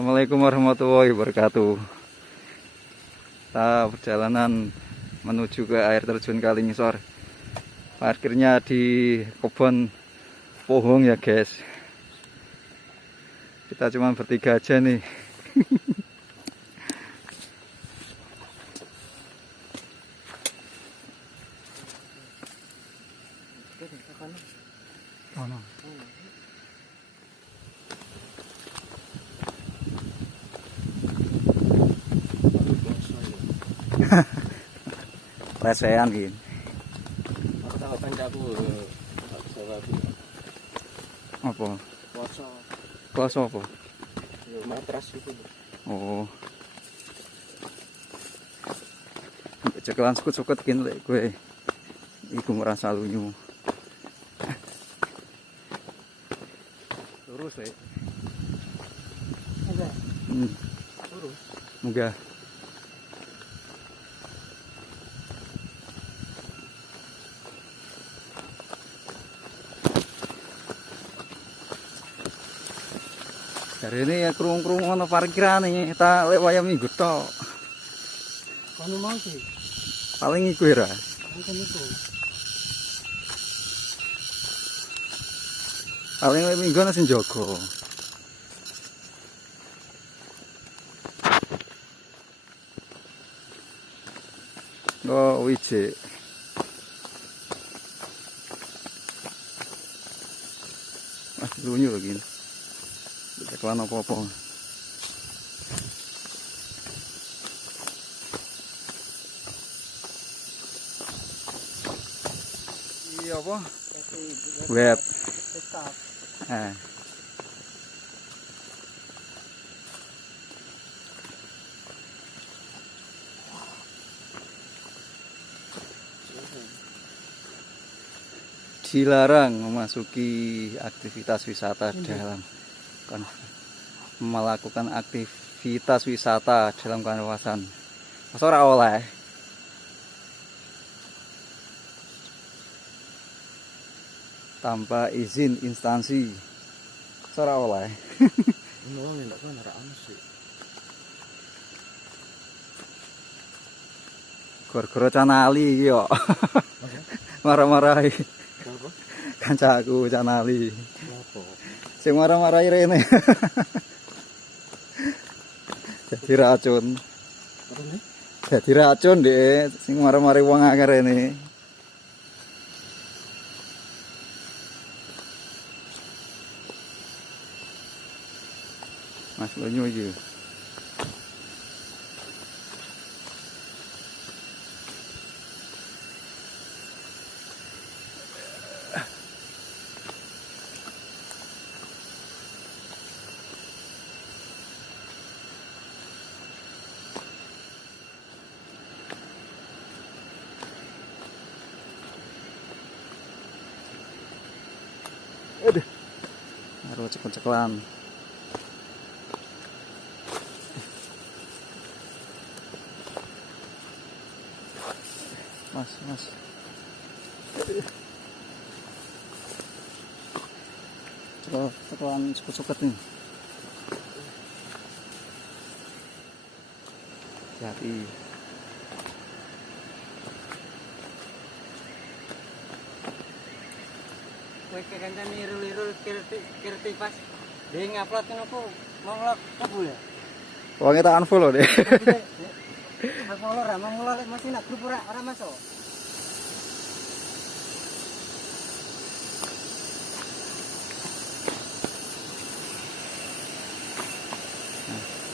Assalamualaikum warahmatullahi wabarakatuh. Kita perjalanan menuju ke air terjun Kalingisor. Parkirnya di kebun pohong ya guys. Kita cuma bertiga aja nih. Oh, no. Lesehan gini. Apa? Kloso apa? Matras itu. Oh. Cekelan sukut-sukut gini lek gue. Iku merasa lunyu. Lurus ya. Enggak. Lurus. Enggak. Dari ini ya kerung-kerung ono parkiran nih, kita lek wayang minggu tok. Kono mau sih. Paling iku ya. Mungkin itu. Paling lek minggu nasi jogo. Oh, wije. Masih lunyu lagi. Cekelan apa-apa. Iya apa? Web. Tetap. Dilarang memasuki aktivitas wisata dalam melakukan aktivitas wisata dalam kawasan. Masa ora oleh. Tanpa izin instansi. Masa ora oleh. Wong ndak kan ora ono sih. Gara-gara canali iki yo. Marah-marahi Apa? kancaku canali. Apa? Sing marah-marahi rene. Jadi racun. Apa nih? Jadi racun deh sing marah-marahi wong akeh rene. Mas lunyu iki. Aduh. Harus ceklan. Mas. Ceklan suket nih. Hati. Kowe kancane iru-iru kirti pas dia ngupload kan aku mau ngelok kabul ya. Wongnya tak unfollow deh. Aku ora mau ngelok masih nak grup ora masuk.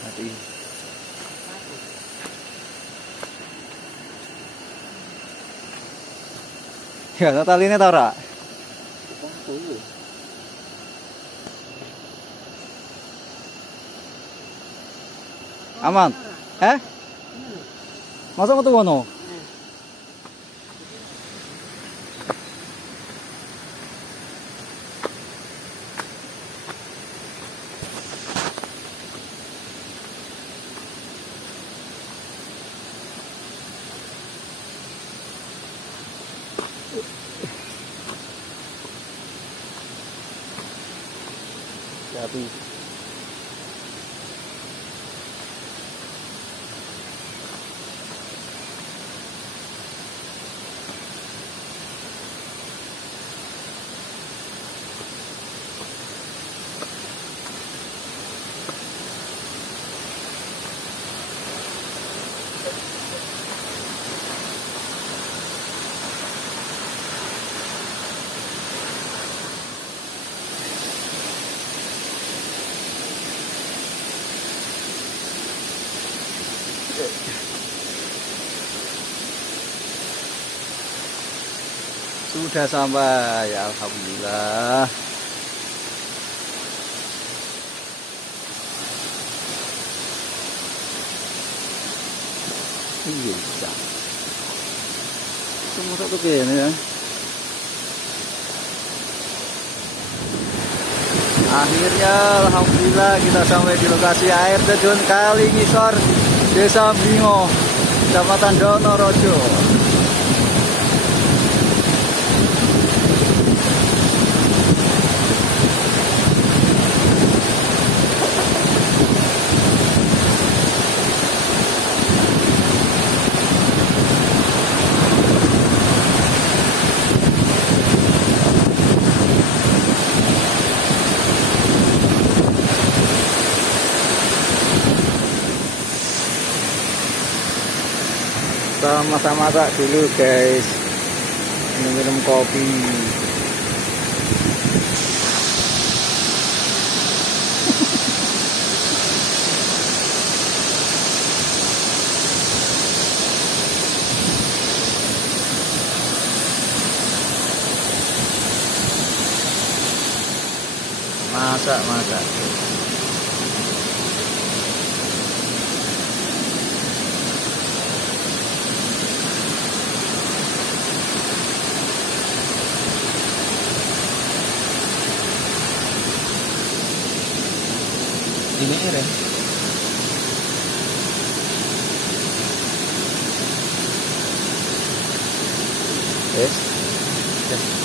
Hati. Ya, tali ini tau ora? Aman. Masa metu ngono? Hati. udah sampai. Alhamdulillah. Iya bisa. Semua satu begini ya. Akhirnya alhamdulillah kita sampai di lokasi air terjun Kalingisor, Desa Bingo, Kecamatan Donorojo. Kita masak-masak dulu guys, minum kopi. Masak. Ini air ya? Yes.